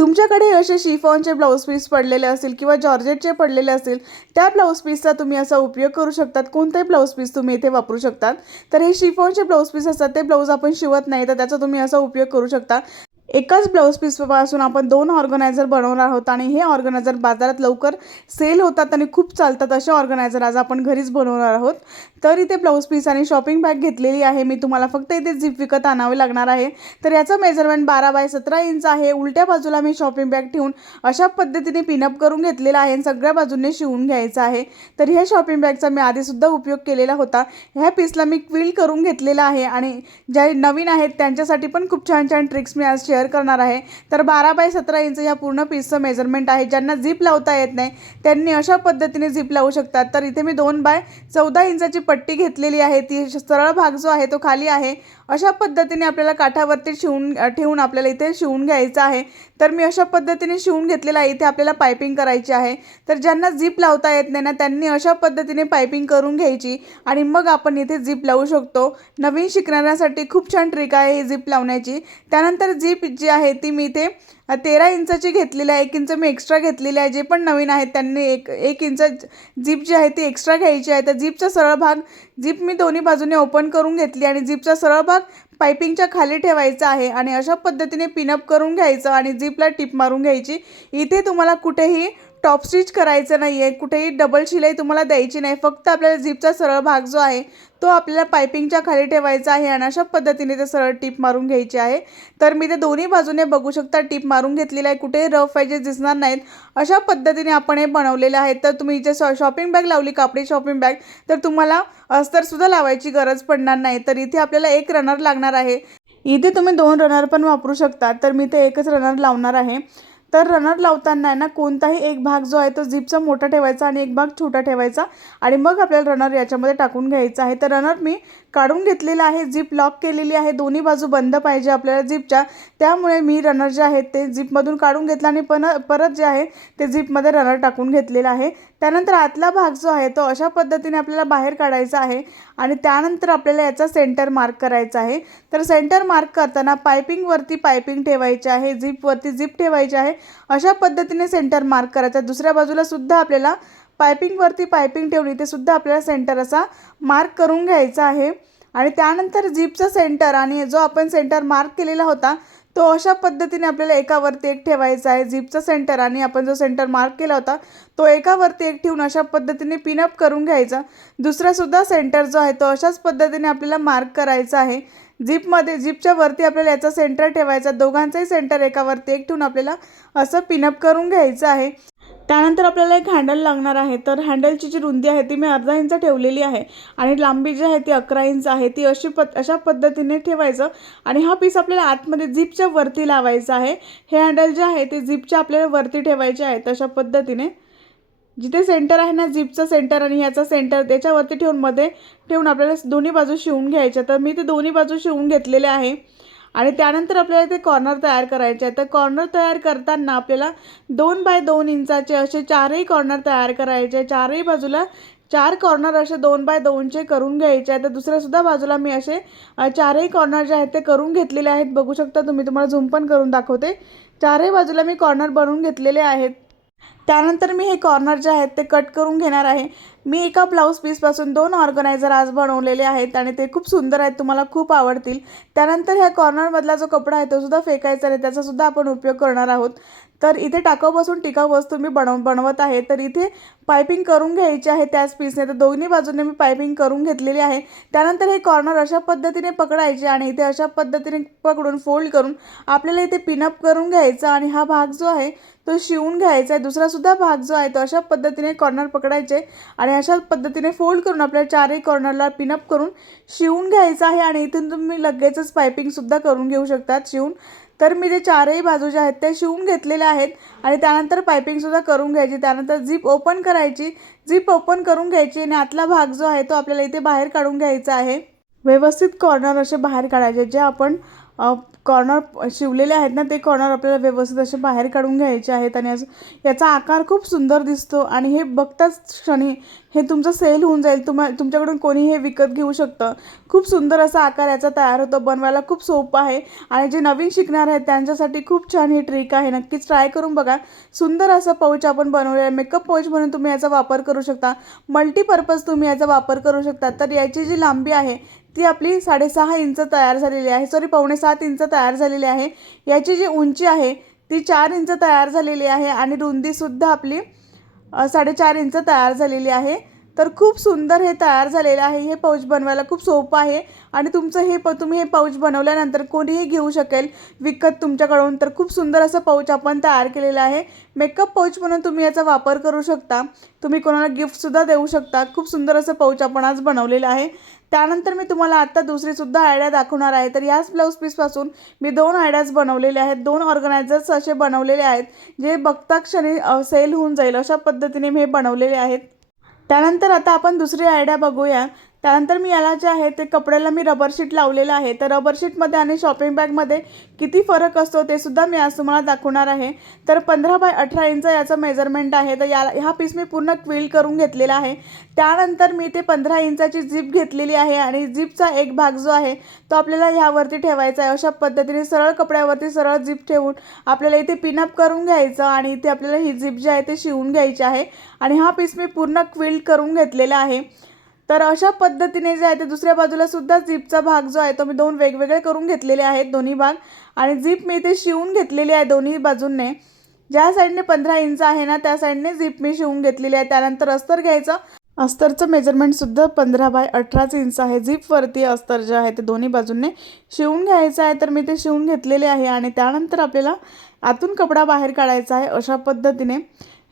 तुमच्याकडे असे शिफॉनचे blouse piece पडलेले असतील किंवा जॉर्जेटचे पडलेले असतील त्या ब्लाऊज पीसचा तुम्ही असा उपयोग करू शकतात. कोणते ब्लाऊज पीस तुम्ही इथे वापरू शकतात? तर हे शिफॉनचे ब्लाऊज पीस असतात ते ब्लाऊज आपण शिवत नाही तर त्याचा तुम्ही असा उपयोग करू शकता. एकाच ब्लाऊज पीसपासून आपण दोन ऑर्गनायझर बनवणार आहोत आणि हे ऑर्गनायझर बाजारात लवकर सेल होतात आणि खूप चालतात असे ऑर्गनायझर आज आपण घरीच बनवणार आहोत. तर इथे ब्लाऊज पीस आणि शॉपिंग बॅग घेतलेली आहे. मी तुम्हाला फक्त इथे झिप विकत आणावे लागणार आहे. तर याचं मेजरमेंट बारा बाय सतरा इंच आहे. उलट्या बाजूला मी शॉपिंग बॅग ठेवून अशा पद्धतीने पिनअप करून घेतलेला आहे आणि सगळ्या बाजूने शिवून घ्यायचं आहे. तर ह्या शॉपिंग बॅगचा मी आधीसुद्धा उपयोग केलेला होता. ह्या पीसला मी क्विल करून घेतलेला आहे आणि ज्या नवीन आहेत त्यांच्यासाठी पण खूप छान छान ट्रिक्स मी आज शेअर करणार आहे. तर बारा बाय सतरा इंच या पूर्ण पीसचं मेजरमेंट आहे. ज्यांना झिप लावता येत नाही त्यांनी अशा पद्धतीने झिप लावू शकतात. तर इथे मी दोन बाय चौदा इंचाची पट्टी घेतलेली आहे. ती सरळ भाग जो आहे तो खाली आहे. अशा पद्धतीने आपल्याला काठावरती शिवून ठेवून आपल्याला इथे शिवून घ्यायचं आहे. तर मी अशा पद्धतीने शिवून घेतलेलं आहे. इथे आपल्याला पायपिंग करायची आहे. तर ज्यांना झिप लावता येत नाही ना त्यांनी अशा पद्धतीने पायपिंग करून घ्यायची आणि मग आपण इथे झिप लावू शकतो. नवीन शिकणाऱ्यांसाठी खूप छान ट्रिक आहे ही झिप लावण्याची. त्यानंतर झिप जी आहे ती मी इथे तेरा इंचाची घेतलेली आहे एक इंच मी एक्स्ट्रा घेतलेली आहे जे पण नवीन आहेत त्यांनी एक एक इंच जीप जी आहे ती एक्स्ट्रा घ्यायची आहे. तर जीपचा सरळ भाग जीप मी दोन्ही बाजूने ओपन करून घेतली आणि जीपचा सरळ भाग पायपिंगच्या खाली ठेवायचा आहे आणि अशा पद्धतीने पिनअप करून घ्यायचं आणि जीपला टिप मारून घ्यायची. इथे तुम्हाला कुठेही टॉप स्टिच करायचं नाही आहे कुठेही डबल शिलाई तुम्हाला द्यायची नाही फक्त आपल्याला झिपचा सरळ भाग जो आहे तो आपल्याला पायपिंगच्या खाली ठेवायचा आहे आणि अशा पद्धतीने ते सरळ टीप मारून घ्यायची आहे. तर मी ते दोन्ही बाजूने बघू शकता टीप मारून घेतलेलं आहे कुठेही रफ एजेस दिसणार नाहीत. अशा पद्धतीने आपण हे बनवलेलं आहे. तर तुम्ही जे शॉ शॉपिंग बॅग लावली कापडी शॉपिंग बॅग तर तुम्हाला अस्तरसुद्धा लावायची गरज पडणार नाही. तर इथे आपल्याला एक रनर लागणार आहे. इथे तुम्ही दोन रनर पण वापरू शकता. तर मी ते एकच रनर लावणार आहे. तर रनर लावताना आहे ना कोणताही एक भाग जो आहे तो झिपचा मोठा ठेवायचा आणि एक भाग छोटा ठेवायचा. आणि मग आपल्याला रनर याच्यामध्ये टाकून घ्यायचा आहे. तर रनर मी काढून घेतलेला आहे झिप लॉक केलेली आहे. दोन्ही बाजू बंद पाहिजे आपल्याला झिपच्या त्यामुळे मी रनर जे आहेत ते झिपमधून काढून घेतला आणि पण परत जे आहे ते झिपमध्ये रनर टाकून घेतलेला आहे. त्यानंतर आतला भाग जो आहे तो अशा पद्धतीने आपल्याला बाहेर काढायचा आहे आणि त्यानंतर आपल्याला याचा सेंटर मार्क करायचा आहे. तर सेंटर मार्क करताना पायपिंगवरती पायपिंग ठेवायची आहे झिपवरती झिप ठेवायची आहे. अशा पद्धतीने सेंटर मार्क करायचा. दुसऱ्या बाजूला सुद्धा आपल्याला पायपिंगवरती पायपिंग ठेवली ते सुद्धा आपल्याला सेंटर असा मार्क करून घ्यायचा आहे. आणि त्यानंतर जीपचा सेंटर आणि जो आपण सेंटर मार्क केलेला होता तो अशा पद्धतीने आपल्याला एकावरती एक ठेवायचा आहे. झिपचा सेंटर आणि आपण जो सेंटर मार्क केला होता तो एकावरती एक ठेवून अशा पद्धतीने पिनअप करून घ्यायचा. दुसरासुद्धा सेंटर जो आहे तो अशाच पद्धतीने आपल्याला मार्क करायचा आहे. झिपमध्ये झिपच्या वरती आपल्याला याचा सेंटर ठेवायचा. दोघांचाही सेंटर एकावरती एक ठेवून आपल्याला असं पिनअप करून घ्यायचं आहे. त्यानंतर आपल्याला एक हँडल लागणार आहे. तर हँडलची जी रुंदी आहे ती मी अर्धा इंच ठेवलेली आहे आणि लांबी जी आहे ती अकरा इंच आहे. ती अशी पद अशा पद्धतीने ठेवायचं आणि हा पीस आपल्याला आतमध्ये झिपच्या वरती लावायचा आहे. हे हँडल जे आहे ते झिपच्या आपल्याला वरती ठेवायचे आहे तशा पद्धतीने. जिथे सेंटर आहे ना झिपचं सेंटर आणि ह्याचा सेंटर त्याच्यावरती ठेवून मध्ये ठेवून आपल्याला दोन्ही बाजू शिवून घ्यायच्या. तर मी ते दोन्ही बाजू शिवून घेतलेले आहे. आणि त्यानंतर आपल्याला ते कॉर्नर तयार करायचे आहे तर कॉर्नर तयार करताना आपल्याला दोन बाय दोन इंचाचे असे चारही कॉर्नर तयार करायचे चारही बाजूला चार कॉर्नर असे दोन बाय दोनचे करून घ्यायचे आहे तर दुसऱ्यासुद्धा बाजूला मी असे चारही कॉर्नर जे आहेत ते करून घेतलेले आहेत. बघू शकता तुम्ही तुम्हाला झूम पण करून दाखवते. चारही बाजूला मी कॉर्नर बनवून घेतलेले आहेत. त्यानंतर मी हे कॉर्नर जे आहेत ते कट करून घेणार आहे. मी एका ब्लाऊज पीसपासून दोन ऑर्गनायझर आज बनवलेले आहेत आणि ते खूप सुंदर आहेत तुम्हाला खूप आवडतील. त्यानंतर ह्या कॉर्नरमधला जो कपडा आहे तो सुद्धा फेकायचा आहे त्याचासुद्धा आपण उपयोग करणार आहोत. तर इथे टाकाऊपासून टिकाऊ वस्तू मी बनव बनवत आहे. तर इथे पायपिंग करून घ्यायची आहे त्याच पीसने तर दोन्ही बाजूने मी पायपिंग करून घेतलेली आहे. त्यानंतर हे कॉर्नर अशा पद्धतीने पकडायचे आणि इथे अशा पद्धतीने पकडून फोल्ड करून आपल्याला इथे पिनअप करून घ्यायचा आणि हा भाग जो आहे तो शिवून घ्यायचा आहे. दुसरासुद्धा भाग जो आहे तो अशा पद्धतीने कॉर्नर पकडायचे आणि अशा पद्धतीने फोल्ड करून आपल्या चारही कॉर्नरला पिनअप करून शिवून घ्यायचं आहे. आणि इथून तुम्ही लगेचच पायपिंगसुद्धा करून घेऊ शकतात. शिवून तर मी ते चारही बाजू ज्या आहेत ते शिवून घेतलेल्या आहेत आणि त्यानंतर पायपिंगसुद्धा करून घ्यायची. त्यानंतर झीप ओपन करायची. झीप ओपन करून घ्यायची आणि आतला भाग जो आहे तो आपल्याला इथे बाहेर काढून घ्यायचा आहे. व्यवस्थित कॉर्नर असे बाहेर काढायचे जे आपण कॉर्नर शिवलेले आहेत ना ते कॉर्नर आपल्याला व्यवस्थित असे बाहेर काढून घ्यायचे आहेत आणि असं याचा आकार खूप सुंदर दिसतो आणि हे बघताच क्षणी हे तुमचं सेल होऊन जाईल. तुम्हा तुमच्याकडून कोणी हे विकत घेऊ शकतं. खूप सुंदर असा आकार याचा तयार होतो. बनवायला खूप सोपं आहे आणि जे नवीन शिकणार आहेत त्यांच्यासाठी खूप छान ही ट्रिक आहे. नक्कीच ट्राय करून बघा. सुंदर असं पाऊच आपण बनवलेला आहे. मेकअप पाऊच म्हणून तुम्ही याचा वापर करू शकता. मल्टीपर्पज तुम्ही याचा वापर करू शकता. तर याची जी लांबी आहे ती आपली साडेसहा इंच तयार झालेली आहे. सॉरी पावणे सात इंच तयार झालेली आहे. याची जी उंची आहे ती चार इंच तयार झालेली आहे आणि रुंदीसुद्धा आपली साडेचार इंच तयार झालेली आहे. तर खूप सुंदर हे तयार झालेलं आहे. हे पाऊच बनवायला खूप सोपं आहे. आणि तुमचं हे प तुम्ही हे पाऊच बनवल्यानंतर कोणीही घेऊ शकेल. विकत तुमच्याकडून तर खूप सुंदर असं पाऊच आपण तयार केलेलं आहे. मेकअप पाऊच म्हणून तुम्ही याचा वापर करू शकता. तुम्ही कोणाला गिफ्टसुद्धा देऊ शकता. खूप सुंदर असं पाऊच आपण आज बनवलेलं आहे. त्यानंतर मी तुम्हाला आत्ता दुसरीसुद्धा आयडिया दाखवणार आहे. तर याच ब्लाऊज पीसपासून मी दोन आयडियाज बनवलेले आहेत. दोन ऑर्गनायझर्स असे बनवलेले आहेत. जे बघता क्षणी सेल होऊन जाईल अशा पद्धतीने मी हे बनवलेले आहेत. त्यानंतर आता आपण दुसरी आयडिया बघूया. त्यानंतर मी याला जे आहे ते कपड्याला मी रबर शीट लावलेलं आहे. तर रबर शीटमध्ये आणि शॉपिंग बॅगमध्ये किती फरक असतो ते सुद्धा मी आज तुम्हाला दाखवणार आहे. तर पंधरा बाय अठरा इंच याचं मेजरमेंट आहे. तर याला ह्या पीस मी पूर्ण क्विल करून घेतलेला आहे. त्यानंतर मी ते पंधरा इंचाची झीप घेतलेली आहे आणि झीपचा एक भाग जो आहे तो आपल्याला ह्यावरती ठेवायचा आहे. अशा पद्धतीने सरळ कपड्यावरती सरळ झीप ठेवून आपल्याला इथे पिनअप करून घ्यायचं आणि इथे आपल्याला ही झीप जी आहे ते शिवून घ्यायची आहे. आणि हा पीस मी पूर्ण क्विल करून घेतलेला आहे. तर अशा पद्धतीने जे आहे ते दुसऱ्या बाजूला सुद्धा झीपचा भाग जो आहे तो मी दोन वेगवेगळे करून घेतलेले आहेत दोन्ही भाग. आणि झीप मी इथे शिवून घेतलेली आहे दोन्ही बाजूंनी. ज्या साईडने पंधरा इंच आहे ना त्या साईडने झीप मी शिवून घेतलेली आहे. त्यानंतर अस्तर घ्यायचं. अस्तरचं मेजरमेंटसुद्धा पंधरा बाय अठराच इंच आहे. झीपवरती अस्तर जे आहे ते दोन्ही बाजूंनी शिवून घ्यायचं आहे. तर मी ते शिवून घेतलेले आहे. आणि त्यानंतर आपल्याला आतून कपडा बाहेर काढायचा आहे अशा पद्धतीने.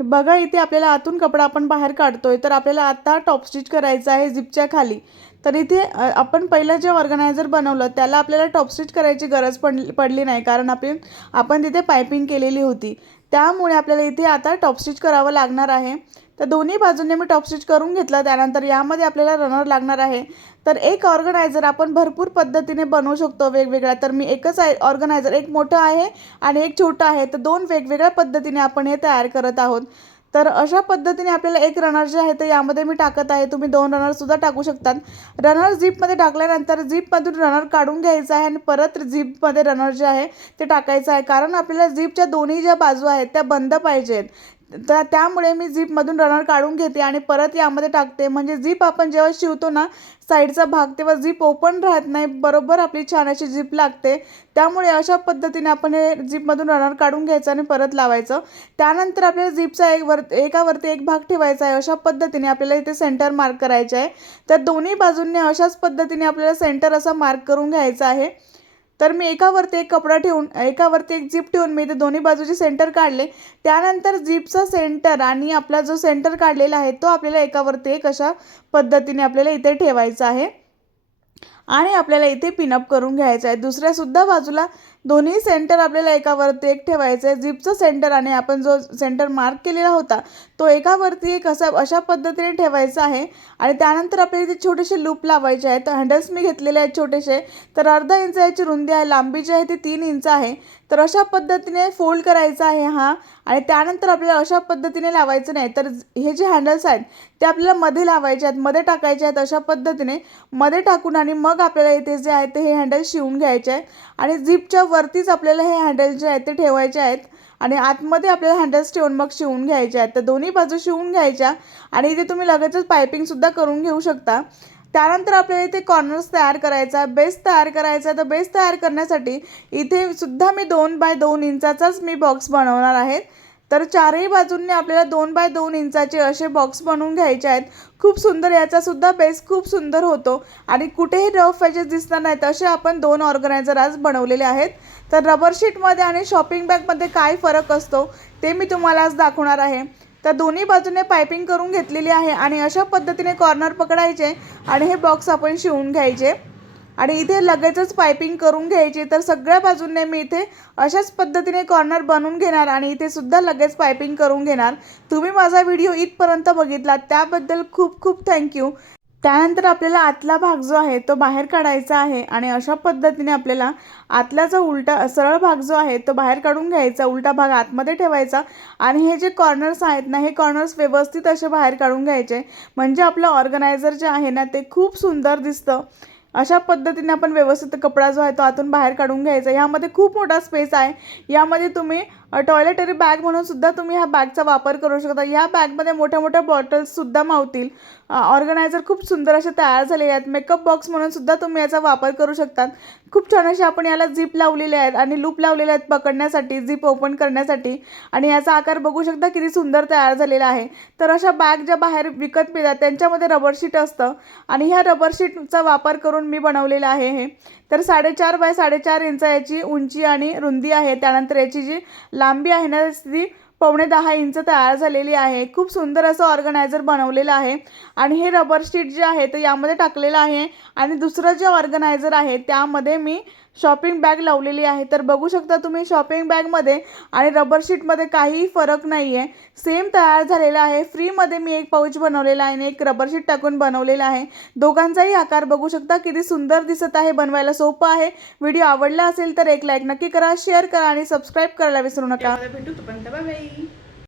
हे बघा इथे आपल्याला आतून कपडा आपण बाहेर काढतोय तर आपल्याला आता टॉप स्टिच करायचं आहे झिपच्या खाली. तर इथे आपण पहिलं जे ऑर्गनायझर बनवलं त्याला आपल्याला टॉप स्टिच करायची गरज पडली पडली नाही कारण आपण आपण तिथे पायपिंग केलेली होती. त्यामुळे आपल्याला इथे आता टॉप स्टिच करावं लागणार आहे. तर दोन्ही बाजूने मी टॉपस्टिच करून घेतलं. त्यानंतर यामध्ये आपल्याला रनर लागणार आहे. तर एक ऑर्गनायझर आपण भरपूर पद्धतीने बनवू शकतो वेगवेगळ्या. तर मी एकच आहे ऑर्गनायझर एक मोठं आहे आणि एक छोटं आहे. तर दोन वेगवेगळ्या पद्धतीने आपण हे तयार करत आहोत. तर अशा पद्धतीने आपल्याला एक रनर जे आहे ते यामध्ये मी टाकत आहे. तुम्ही दोन रनरसुद्धा टाकू शकतात. रनर झिपमध्ये टाकल्यानंतर झिपमधून रनर काढून घ्यायचा आहे आणि परत झिपमध्ये रनर जे आहे ते टाकायचं आहे. कारण आपल्याला झिपच्या दोन्ही ज्या बाजू आहेत त्या बंद पाहिजेत. तर त्यामुळे मी झीपमधून रनर काढून घेते आणि परत यामध्ये टाकते. म्हणजे झीप आपण जेव्हा शिवतो ना साईडचा भाग तेव्हा झीप ओपन राहत नाही बरोबर आपली छान अशी झीप लागते. त्यामुळे अशा पद्धतीने आपण हे झीपमधून रनर काढून घ्यायचं आणि परत लावायचं. त्यानंतर आपल्याला झीपचा एक वर एकावरती एक भाग ठेवायचा आहे. अशा पद्धतीने आपल्याला इथे सेंटर मार्क करायचे आहे. तर दोन्ही बाजूंनी अशाच पद्धतीने आपल्याला सेंटर असा मार्क करून घ्यायचा आहे. तर मी एकावरती एक कपडा ठेवून एकावरती एक जीप ठेवून मी ते दोन्ही बाजूचे सेंटर काढले. त्यानंतर जीपचा सेंटर आणि आपला जो सेंटर काढलेला आहे तो आपल्याला एकावरती एक अशा पद्धतीने आपल्याला इथे ठेवायचा आहे. आणि आपल्याला इथे पिनअप करून घ्यायचं आहे. दुसऱ्यासुद्धा बाजूला दोन्ही सेंटर आपल्याला एकावरती एक ठेवायचं आहे जिपचं सेंटर आणि आपण जो सेंटर मार्क केलेला होता तो एकावरती एक असा अशा पद्धतीने ठेवायचा आहे. आणि त्यानंतर आपल्याला इथे छोटेसे लूप लावायचे आहेत. हँडल्स मी घेतलेले आहेत छोटेसे. तर अर्धा इंच याची रुंदी आहे लांबी जी आहे ती तीन इंच आहे. तर अशा पद्धतीने फोल्ड करायचा आहे हा. आणि त्यानंतर आपल्याला अशा पद्धतीने लावायचं नाही. तर हे जे हँडल्स आहेत ते आपल्याला मध्ये लावायचे आहेत मध्ये टाकायचे आहेत अशा पद्धतीने. मध्ये टाकून आणि मग आपल्याला इथे जे आहे ते हे हँडल शिवून घ्यायचे आहे आणि झिपच्या वरतीच आपल्याला हे हँडल जे आहेत ते ठेवायचे आहेत. आणि आतमध्ये आपल्याला हँडल्स ठेवून मग शिवून घ्यायचे आहेत. तर दोन्ही बाजू शिवून घ्यायच्या. आणि इथे तुम्ही लगेचच पायपिंगसुद्धा करून घेऊ शकता. त्यानंतर आपल्याला इथे कॉर्नर्स तयार करायचा बेस तयार करायचा तर बेस तयार करण्यासाठी इथे सुद्धा मी दोन बाय दोन इंचाचाच मी बॉक्स बनवणार आहे. तर चारही बाजूंनी आपल्याला दोन बाय दोन इंचाचे असे बॉक्स बनवून घ्यायचे आहेत. खूप सुंदर याचासुद्धा बेस खूप सुंदर होतो. आणि कुठेही रफ एजेस दिसणार नाहीत असे आपण दोन ऑर्गनायझर आज बनवलेले आहेत. तर रबर शीटमध्ये आणि शॉपिंग बॅगमध्ये काय फरक असतो ते मी तुम्हाला आज दाखवणार आहे. तर दोन्ही बाजूने पायपिंग करून घेतलेली आहे आणि अशा पद्धतीने कॉर्नर पकडायचे आणि हे बॉक्स आपण शिवून घ्यायचे. आणि इथे लगेचच पायपिंग करून घ्यायची. तर सगळ्या बाजूने मी इथे अशाच पद्धतीने कॉर्नर बनवून घेणार आणि इथे सुद्धा लगेच पायपिंग करून घेणार. तुम्ही माझा व्हिडिओ इथपर्यंत बघितला. त्याबद्दल खूप खूप थँक्यू त्यानंतर आपल्याला आतला भाग जो आहे तो बाहेर काढायचा आहे आणि अशा पद्धतीने आपल्याला आतला जो उलटा सरळ भाग जो आहे तो बाहेर काढून घ्यायचा. उलटा भाग आतमध्ये ठेवायचा आणि हे जे कॉर्नर्स आहेत ना हे कॉर्नर्स व्यवस्थित असे बाहेर काढून घ्यायचे. म्हणजे आपलं ऑर्गनायझर जे आहे ना ते खूप सुंदर दिसतं. अशा पद्धतीने आपण व्यवस्थित कपडा जो आहे तो आतून बाहेर काढून घ्यायचा. यामध्ये खूप मोठा स्पेस आहे. यामध्ये तुम्ही टॉयलेटरी बॅग म्हणून सुद्धा तुम्ही ह्या बॅगचा वापर करू शकता. ह्या बॅगमध्ये मोठ्या मोठ्या बॉटल्ससुद्धा मावतील. ऑर्गनायझर खूप सुंदर असे तयार झालेले आहेत. मेकअप बॉक्स म्हणून सुद्धा तुम्ही याचा वापर करू शकतात. खूप छान असे आपण याला झिप लावलेले आहेत आणि लूप लावलेले आहेत पकडण्यासाठी झिप ओपन करण्यासाठी. आणि याचा आकार बघू शकता किती सुंदर तयार झालेला आहे. तर अशा बॅग ज्या बाहेर विकत मिळतात त्यांच्यामध्ये रबर शीट असतं. आणि ह्या रबर शीटचा वापर करून मी बनवलेलं आहे हे. तर साडेचार बाय साडेचार इंच याची उंची आणि रुंदी आहे. त्यानंतर याची जी ला लांबी आहे ना ती पावणे दहा इंच तयार झालेली आहे. खूप सुंदर असं ऑर्गनायझर बनवलेलं आहे. आणि हे रबर शीट जे आहे ते यामध्ये टाकलेलं आहे. आणि दुसरं जे ऑर्गनायझर आहे त्यामध्ये मी शॉपिंग बॅग लावलेली आहे. तर बघू शकता तुम्ही शॉपिंग बॅगमध्ये आणि रबर शीटमध्ये काहीही फरक नाही आहे सेम तयार झालेला आहे. फ्रीमध्ये मी एक पाऊच बनवलेला आहे आणि एक रबर शीट टाकून बनवलेला आहे. दोघांचाही आकार बघू शकता. किती सुंदर दिसत आहे. बनवायला सोपं आहे. व्हिडिओ आवडला असेल तर एक लाईक नक्की करा शेअर करा आणि सबस्क्राईब करायला विसरू नका. भेटू. तोपर्यंत बाय.